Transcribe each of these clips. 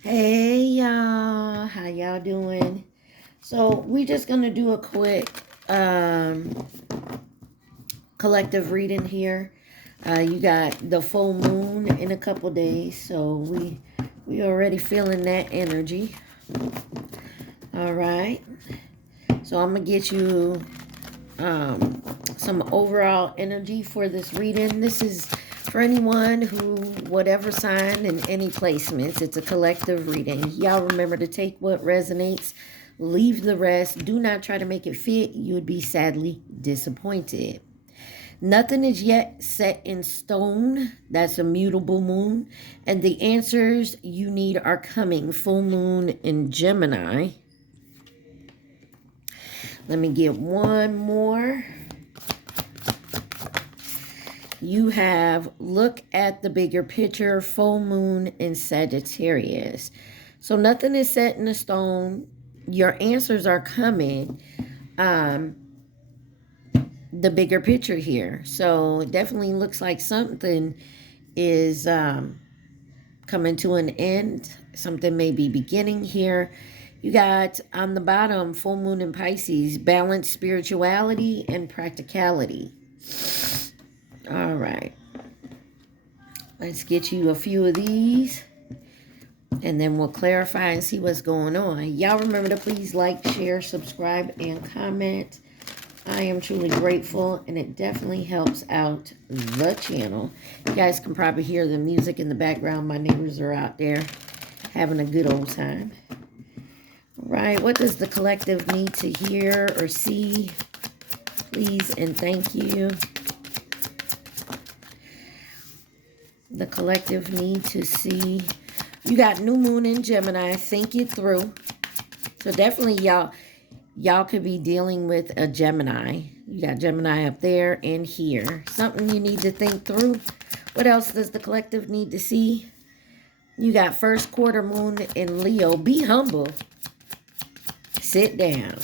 Hey y'all, how y'all doing? So we just gonna do a quick collective reading here. You got the full moon in a couple days, so we already feeling that energy. All right, so I'm gonna get you some overall energy for this reading. This is for anyone who, whatever sign and any placements, it's a collective reading. Y'all remember to take what resonates, leave the rest. Do not try to make it fit. You would be sadly disappointed. Nothing is yet set in stone. That's a mutable moon. And the answers you need are coming. Full moon in Gemini. Let me get one more. You have look at the bigger picture, full moon in Sagittarius. So nothing is set in the stone. Your answers are coming. The bigger picture here. So it definitely looks like something is coming to an end. Something may be beginning here. You got on the bottom, full moon in Pisces, balanced spirituality and practicality. All right. Let's get you a few of these. And then we'll clarify and see what's going on. Y'all remember to please like, share, subscribe, and comment. I am truly grateful, and it definitely helps out the channel. You guys can probably hear the music in the background. My neighbors are out there having a good old time. All right, what does the collective need to hear or see? Please and thank you. The collective need to see. You got new moon in Gemini. Think it through. So definitely y'all could be dealing with a Gemini. You got Gemini up there and here. Something you need to think through. What else does the collective need to see? You got first quarter moon in Leo. Be humble. Sit down.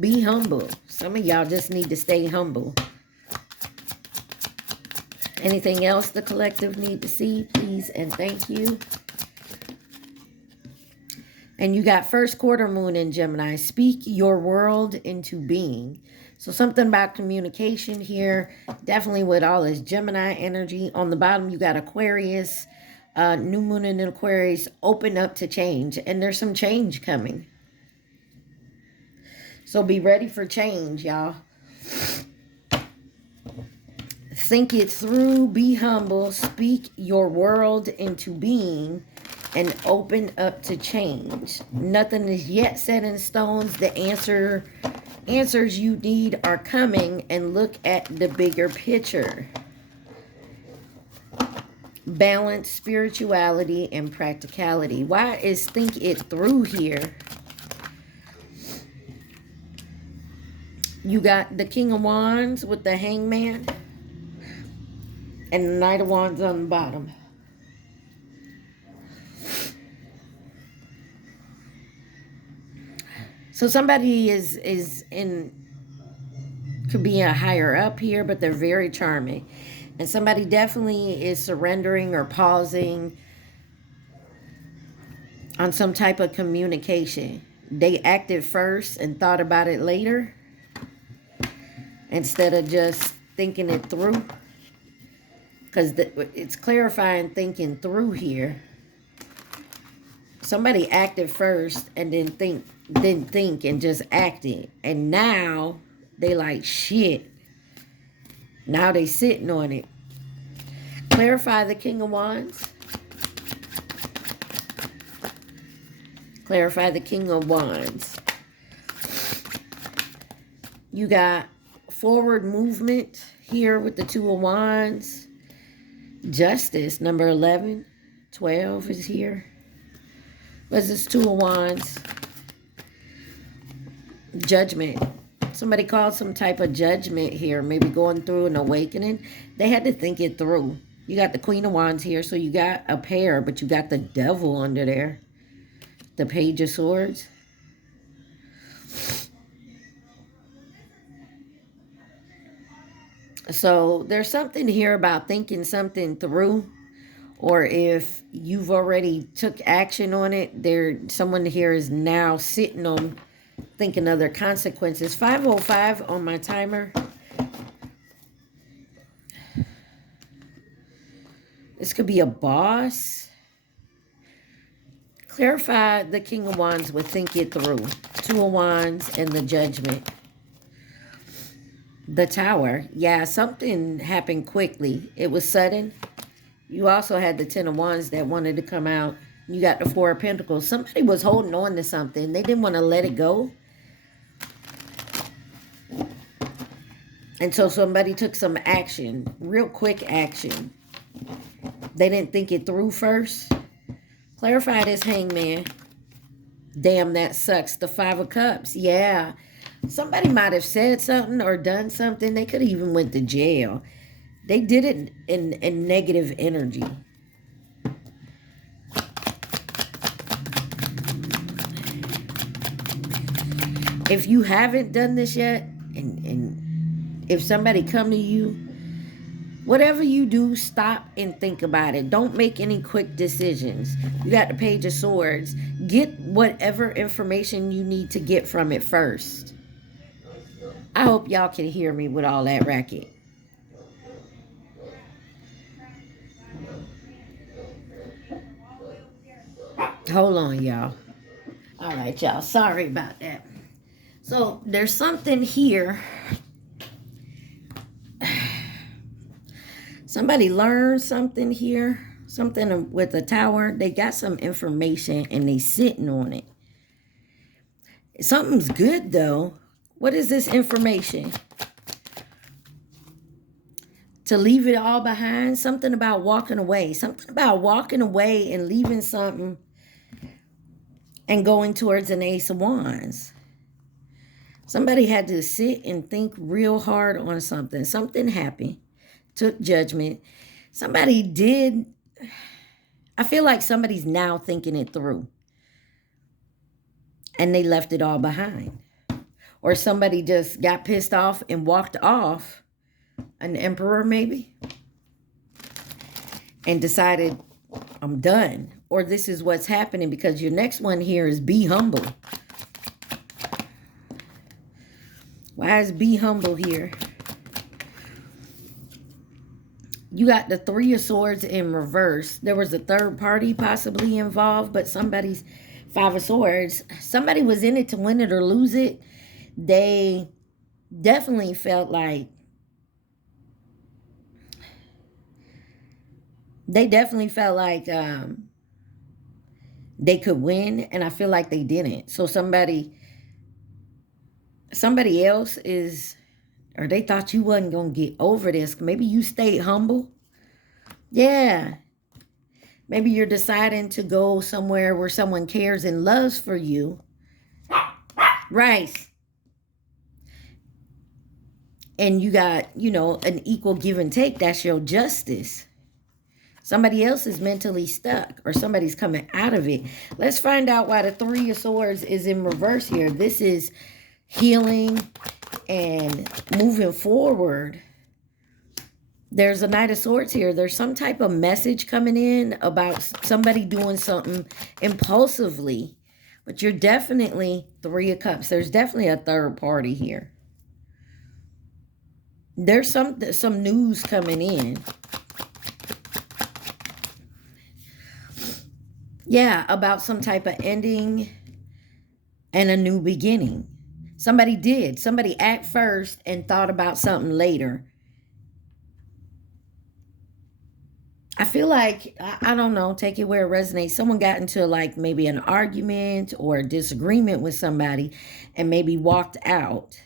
Be humble. Some of y'all just need to stay humble. Anything else the collective need to see? Please and thank you. And you got first quarter moon in Gemini. Speak your world into being. So something about communication here. Definitely with all this Gemini energy. On the bottom, you got Aquarius. New moon in Aquarius. Open up to change. And there's some change coming. So be ready for change, y'all. Think it through. Be humble. Speak your world into being. And open up to change. Nothing is yet set in stones. The answers you need are coming, and look at the bigger picture. Balance, spirituality, and practicality. Why is think it through here? You got the King of Wands with the Hangman and the Knight of Wands on the bottom. So somebody is in, could be a higher up here, but they're very charming. And somebody definitely is surrendering or pausing on some type of communication. They acted first and thought about it later instead of just thinking it through. Because it's clarifying thinking through here. Somebody acted first and didn't think and just acted. And now they like shit. Now they sitting on it. Clarify the King of Wands. Clarify the King of Wands. You got forward movement here with the Two of Wands. Justice, number 11. 12 is here. What's this Two of Wands? Judgment. Somebody called some type of judgment here. Maybe going through an awakening. They had to think it through. You got the Queen of Wands here. So you got a pair. But you got the Devil under there. The Page of Swords. So there's something here about thinking something through. or if you've already took action on it, someone here is now sitting on thinking of their consequences. 5:05 on my timer. This could be a boss. Clarify the King of Wands with think it through. 2 of Wands and the Judgment. The Tower. Yeah, something happened quickly. It was sudden. You also had the 10 of Wands that wanted to come out. You got the 4 of Pentacles. Somebody was holding on to something. They didn't want to let it go. And so somebody took some action. Real quick action. They didn't think it through first. Clarify this, Hangman. Damn, that sucks. The 5 of Cups. Yeah. Somebody might have said something or done something. They could have even went to jail. They did it in negative energy. If you haven't done this yet, and if somebody come to you, whatever you do, stop and think about it. Don't make any quick decisions. You got the Page of Swords. Get whatever information you need to get from it first. I hope y'all can hear me with all that racket. Hold on, y'all. All right, y'all. Sorry about that. So there's something here. Somebody learned something here. Something with the Tower. They got some information and they sitting on it. Something's good though. What is this information? To leave it all behind. Something about walking away. Something about walking away and leaving something and going towards an Ace of Wands. Somebody had to sit and think real hard on something. Something happened. Took judgment. Somebody did. I feel like somebody's now thinking it through. And they left it all behind. Or somebody just got pissed off and walked off. An emperor maybe. And decided, I'm done. Or this is what's happening, because your next one here is be humble. Why is be humble here? You got the 3 of Swords in reverse. There was a third party possibly involved, but somebody's 5 of Swords. Somebody was in it to win it or lose it. They definitely felt like they could win, and I feel like they didn't. So somebody else is, or they thought you wasn't going to get over this. Maybe you stayed humble. Yeah. Maybe you're deciding to go somewhere where someone cares and loves for you. Right. And you got, you know, an equal give and take. That's your justice. Somebody else is mentally stuck, or somebody's coming out of it. Let's find out why the 3 of Swords is in reverse here. This is healing and moving forward. There's a Knight of Swords here. There's some type of message coming in about somebody doing something impulsively. But you're definitely 3 of Cups. There's definitely a third party here. There's some news coming in. Yeah, about some type of ending and a new beginning. Somebody did. Somebody act first and thought about something later. I feel like, I don't know, take it where it resonates. Someone got into like maybe an argument or a disagreement with somebody and maybe walked out.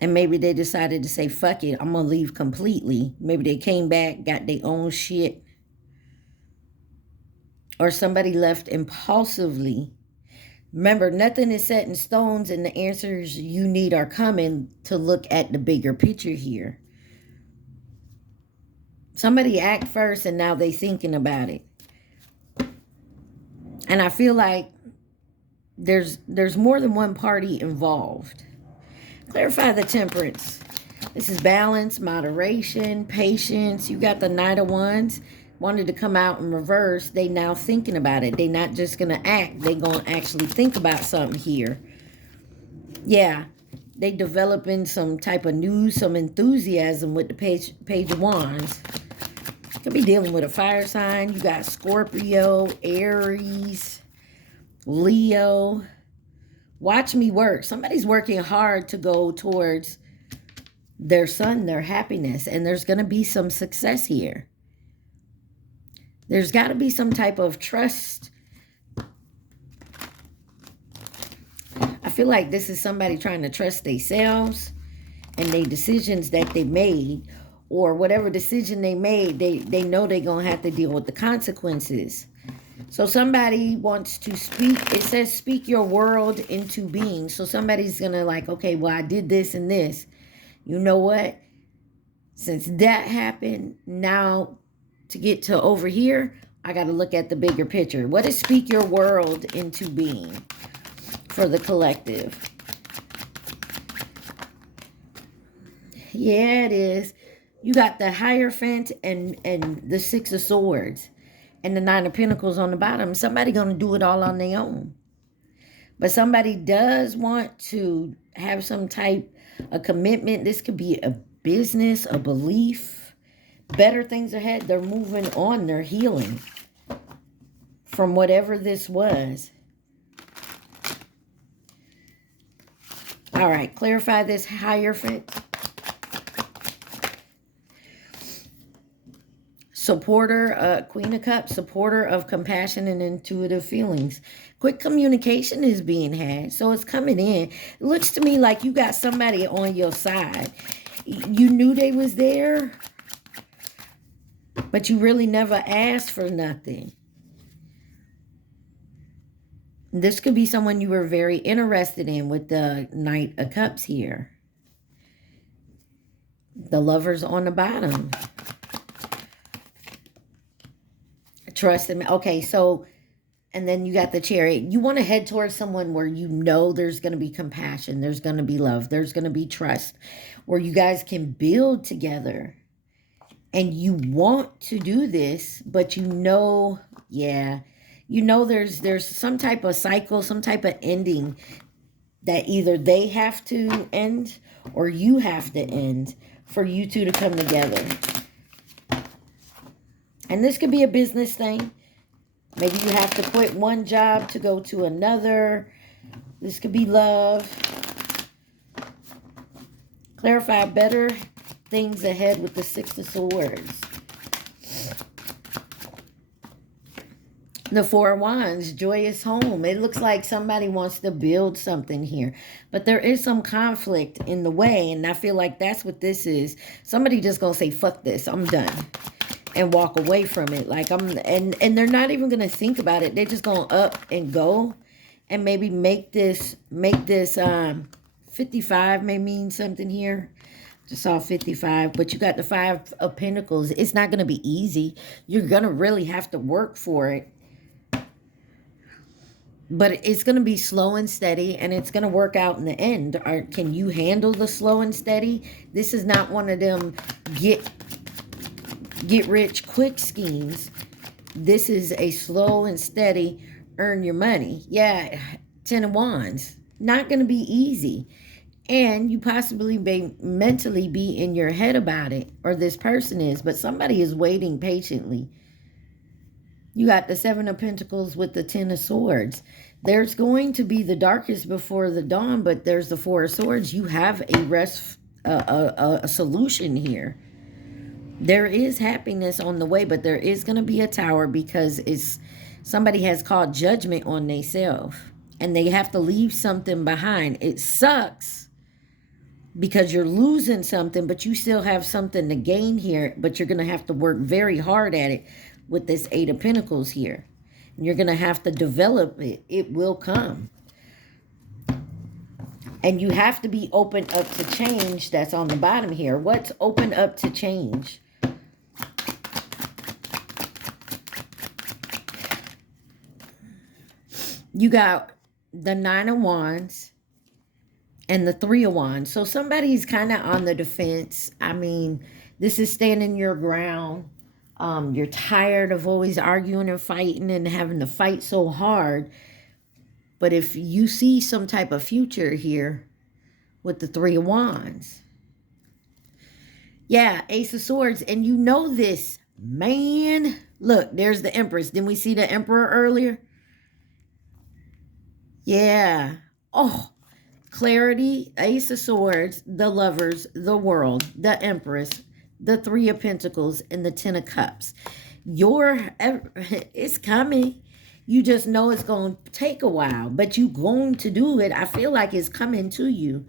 And maybe they decided to say, fuck it, I'm going to leave completely. Maybe they came back, got their own shit. Or somebody left impulsively. Remember, nothing is set in stones, and the answers you need are coming to look at the bigger picture here. Somebody act first, and now they thinking about it. And I feel like there's more than one party involved. Clarify the Temperance. This is balance, moderation, patience. You got the Knight of Wands. Wanted to come out in reverse. They now thinking about it. They not just going to act. They going to actually think about something here. Yeah. They developing some type of news, some enthusiasm with the page of Wands. Could be dealing with a fire sign. You got Scorpio, Aries, Leo. Watch me work. Somebody's working hard to go towards their sun, their happiness, and there's going to be some success here. There's got to be some type of trust. I feel like this is somebody trying to trust themselves and their decisions that they made, or whatever decision they made, they know they're going to have to deal with the consequences. So somebody wants to speak. It says speak your world into being. So somebody's going to like, okay, well, I did this and this. You know what? Since that happened, now to get to over here, I got to look at the bigger picture. What is speak your world into being for the collective? Yeah, it is. You got the Hierophant and the Six of Swords and the Nine of Pentacles on the bottom. Somebody going to do it all on their own. But somebody does want to have some type of commitment. This could be a business, a belief. Better things ahead. They're moving on. They're healing from whatever this was. All right. Clarify this Hierophant. Supporter, Queen of Cups, supporter of compassion and intuitive feelings. Quick communication is being had, so it's coming in. It looks to me like you got somebody on your side. You knew they was there, but you really never asked for nothing. This could be someone you were very interested in with the Knight of Cups here. The Lovers on the bottom. Trust them. Okay, so, and then you got the Chariot. You want to head towards someone where you know there's going to be compassion, there's going to be love, there's going to be trust, where you guys can build together. And you want to do this, but you know, yeah, you know there's some type of cycle, some type of ending that either they have to end or you have to end for you two to come together. And this could be a business thing. Maybe you have to quit one job to go to another. This could be love. Clarify better things ahead with the Six of Swords. The Four of Wands, joyous home. It looks like somebody wants to build something here. But there is some conflict in the way. And I feel like that's what this is. Somebody just going to say, fuck this, I'm done. And walk away from it. Like and they're not even gonna think about it. They're just gonna up and go and maybe make this 55 may mean something here. Just saw 55, but you got the Five of Pentacles. It's not gonna be easy. You're gonna really have to work for it. But it's gonna be slow and steady, and it's gonna work out in the end. Can you handle the slow and steady? This is not one of them get rich quick schemes. This is a slow and steady earn your money. Yeah, 10 of Wands. Not going to be easy. And you possibly may mentally be in your head about it, or this person is, but somebody is waiting patiently. You got the Seven of Pentacles with the Ten of Swords. There's going to be the darkest before the dawn, but there's the Four of Swords. You have a solution here. There is happiness on the way, but there is going to be a tower because somebody has called judgment on themselves and they have to leave something behind. It sucks because you're losing something, but you still have something to gain here, but you're going to have to work very hard at it with this Eight of Pentacles here. And you're going to have to develop it. It will come. And you have to be open up to change. That's on the bottom here. What's open up to change? You got the Nine of Wands and the Three of Wands. So somebody's kind of on the defense. I mean, this is standing your ground. You're tired of always arguing and fighting and having to fight so hard. But if you see some type of future here with the Three of Wands, yeah, Ace of Swords, and you know this, man. Look, there's the Empress. Didn't we see the Emperor earlier? Yeah. Oh, clarity, Ace of Swords, the Lovers, the World, the Empress, the Three of Pentacles, and the Ten of Cups. It's coming. You just know it's going to take a while, but you going to do it. I feel like it's coming to you.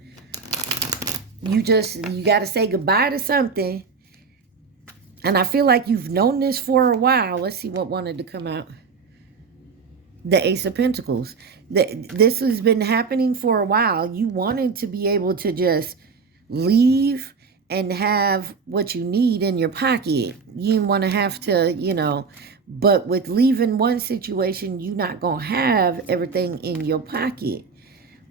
You got to say goodbye to something. And I feel like you've known this for a while. Let's see what wanted to come out. The Ace of Pentacles. This has been happening for a while. You wanted to be able to just leave and have what you need in your pocket. You didn't want to have to, you know, but with leaving one situation, you're not going to have everything in your pocket.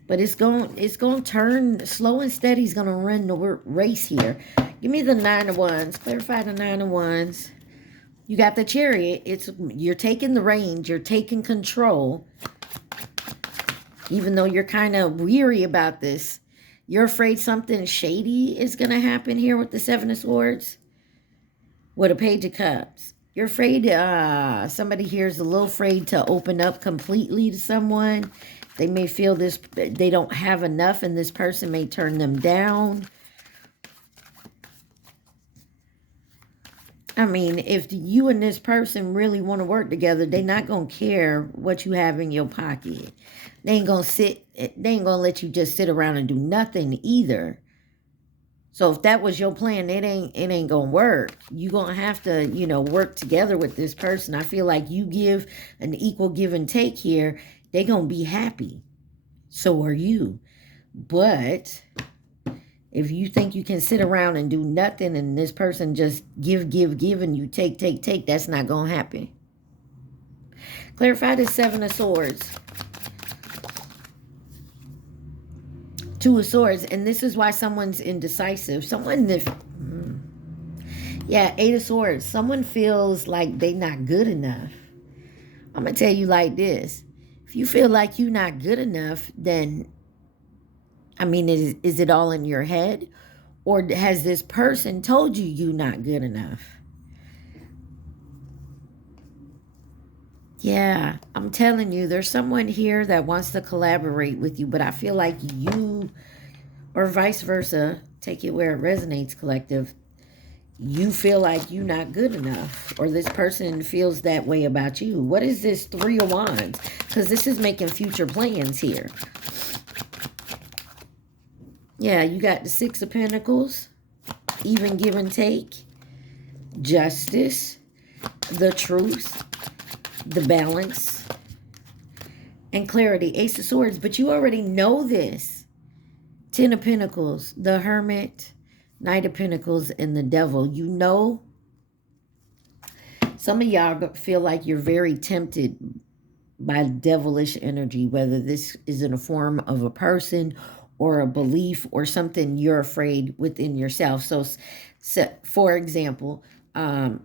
But it's going to turn slow and steady. Is going to run the race here. Give me the Nine of Wands. Clarify the Nine of Wands. You got the Chariot. You're taking the reins. You're taking control. Even though you're kind of weary about this. You're afraid something shady is going to happen here with the Seven of Swords. With a Page of Cups. You're afraid somebody here is a little afraid to open up completely to someone. They may feel they don't have enough and this person may turn them down. I mean, if you and this person really want to work together, they're not going to care what you have in your pocket. They ain't going to let you just sit around and do nothing either. So if that was your plan, it ain't going to work. You're going to have to, you know, work together with this person. I feel like you give an equal give and take here. They're going to be happy. So are you. But if you think you can sit around and do nothing and this person just give, and you take, that's not going to happen. Clarify the Seven of Swords. Two of Swords. And this is why someone's indecisive. Yeah, Eight of Swords. Someone feels like they're not good enough. I'm going to tell you like this. If you feel like you're not good enough, then, I mean, is it all in your head? Or has this person told you you're not good enough? Yeah, I'm telling you, there's someone here that wants to collaborate with you, but I feel like you, or vice versa, take it where it resonates, collective, you feel like you're not good enough, or this person feels that way about you. What is this Three of Wands? Because this is making future plans here. Yeah, you got the Six of Pentacles, even give and take, justice, the truth, the balance, and clarity, Ace of Swords. But you already know this. Ten of Pentacles, the Hermit, Knight of Pentacles, and the Devil. You know, some of y'all feel like you're very tempted by devilish energy, whether this is in a form of a person or a belief or something you're afraid within yourself. So for example,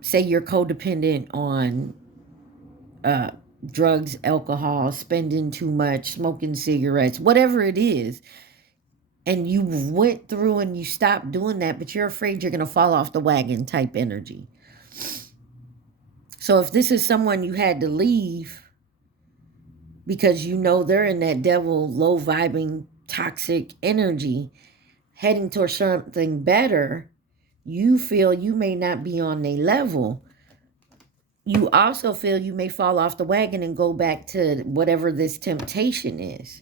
say you're codependent on drugs, alcohol, spending too much, smoking cigarettes, whatever it is. And you went through and you stopped doing that, but you're afraid you're going to fall off the wagon type energy. So if this is someone you had to leave because you know they're in that devil, low vibing, toxic energy, heading towards something better, you feel you may not be on their level. You also feel you may fall off the wagon and go back to whatever this temptation is.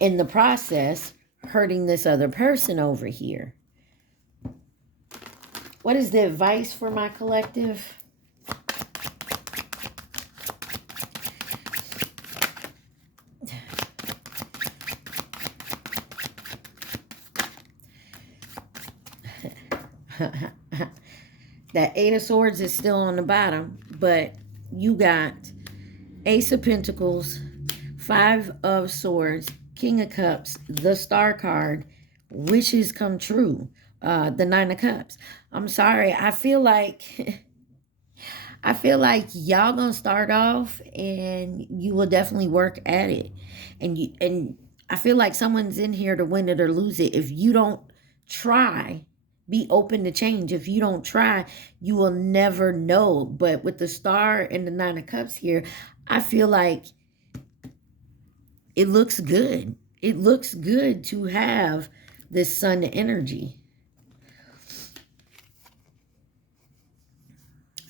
In the process, hurting this other person over here. What is the advice for my collective? That Eight of Swords is still on the bottom, but you got Ace of Pentacles, Five of Swords, King of Cups, the Star card, wishes come true. The Nine of Cups. I'm sorry. I feel like I feel like y'all gonna start off and you will definitely work at it. And I feel like someone's in here to win it or lose it. If you don't try, be open to change. If you don't try, you will never know. But with the Star and the Nine of Cups here, I feel like it looks good. It looks good to have this Sun energy.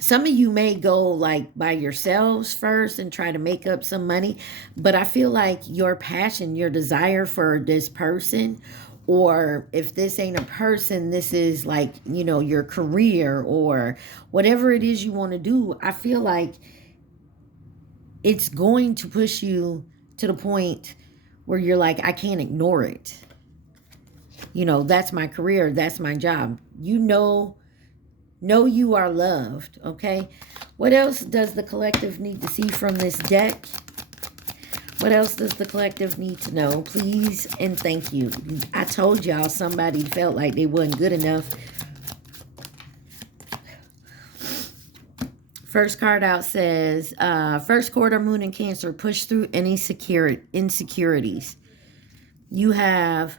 Some of you may go like by yourselves first and try to make up some money, but I feel like your passion, your desire for this person, or if this ain't a person, this is like, you know, your career or whatever it is you want to do. I feel like it's going to push you to the point where you're like, I can't ignore it. You know, that's my career. That's my job. You know you are loved, okay? What else does the collective need to see from this deck? What else does the collective need to know? Please and thank you. I told y'all somebody felt like they wasn't good enough. First card out says, first quarter moon in Cancer, push through any insecurities. You have...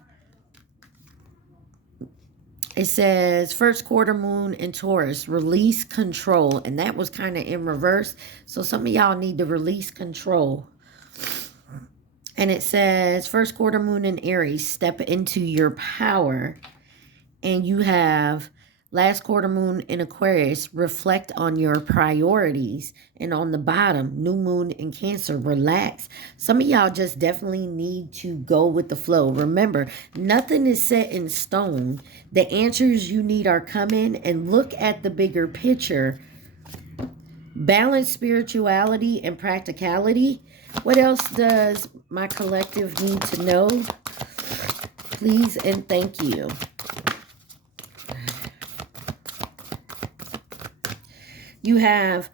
It says, first quarter moon in Taurus, release control. And that was kind of in reverse. So some of y'all need to release control. And it says, first quarter moon in Aries, step into your power. And you have last quarter moon in Aquarius, reflect on your priorities. And on the bottom, new moon in Cancer, relax. Some of y'all just definitely need to go with the flow. Remember, nothing is set in stone. The answers you need are coming, and look at the bigger picture. Balance spirituality and practicality. What else does my collective need to know? Please and thank you. You have,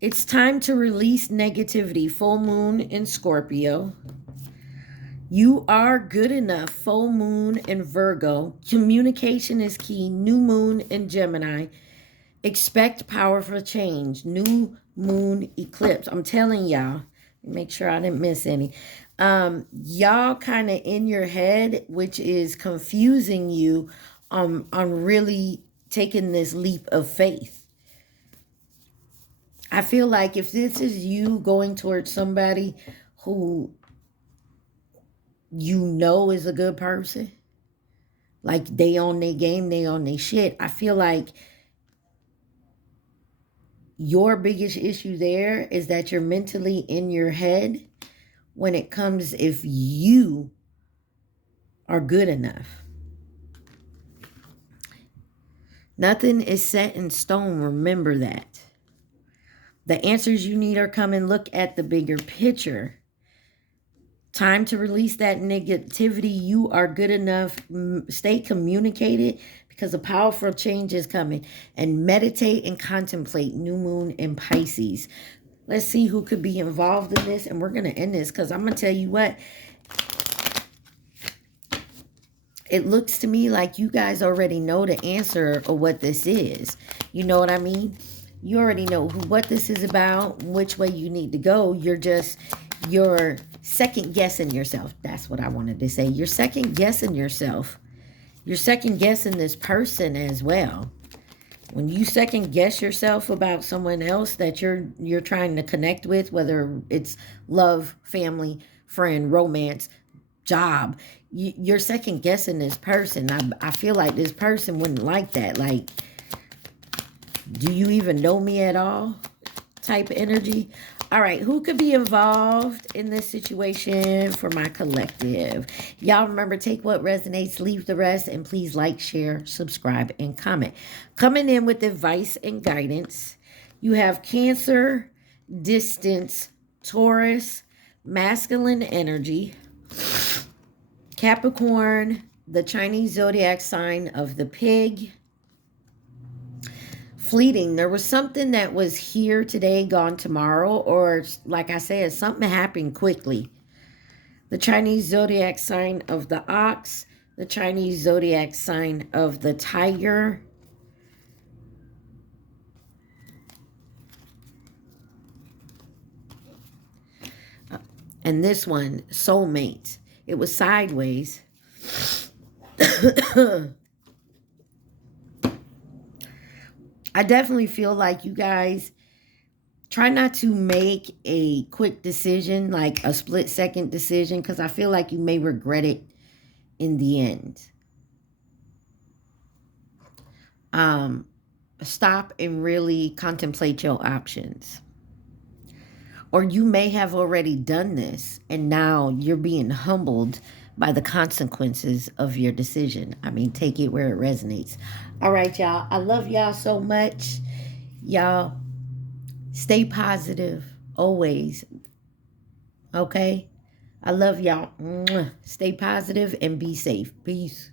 it's time to release negativity. Full moon in Scorpio. You are good enough. Full moon in Virgo. Communication is key. New moon in Gemini. Expect powerful change. New moon eclipse. I'm telling y'all. Make sure I didn't miss any. Y'all kind of in your head, which is confusing you on really taking this leap of faith. I feel like if this is you going towards somebody who you know is a good person, like they on their game, they on their shit, I feel like your biggest issue there is that you're mentally in your head when it comes if you are good enough. Nothing is set in stone. Remember that. The answers you need are coming. Look at the bigger picture. Time to release that negativity. You are good enough. Stay communicated because a powerful change is coming. And meditate and contemplate. New moon in Pisces. Let's see who could be involved in this. And we're going to end this because I'm going to tell you what. It looks to me like you guys already know the answer of what this is. You know what I mean? You already know what this is about, which way you need to go. You're second guessing yourself. That's what I wanted to say. You're second guessing yourself. You're second guessing this person as well. When you second guess yourself about someone else that you're trying to connect with, whether it's love, family, friend, romance, job, you're second guessing this person. I feel like this person wouldn't like that. Like, do you even know me at all? Type energy. All right, who could be involved in this situation for my collective? Y'all remember, take what resonates, leave the rest, and please like, share, subscribe, and comment. Coming in with advice and guidance, you have Cancer, distance, Taurus, masculine energy, Capricorn, the Chinese zodiac sign of the pig, fleeting. There was something that was here today, gone tomorrow, or like I said, something happened quickly. The Chinese zodiac sign of the ox, the Chinese zodiac sign of the tiger, and this one, soulmate. It was sideways. I definitely feel like you guys try not to make a quick decision, like a split-second decision, because I feel like you may regret it in the end. Stop and really contemplate your options. Or you may have already done this and now you're being humbled by the consequences of your decision. I mean, take it where it resonates. All right, y'all. I love y'all so much. Y'all stay positive always. Okay? I love y'all. Stay positive and be safe. Peace.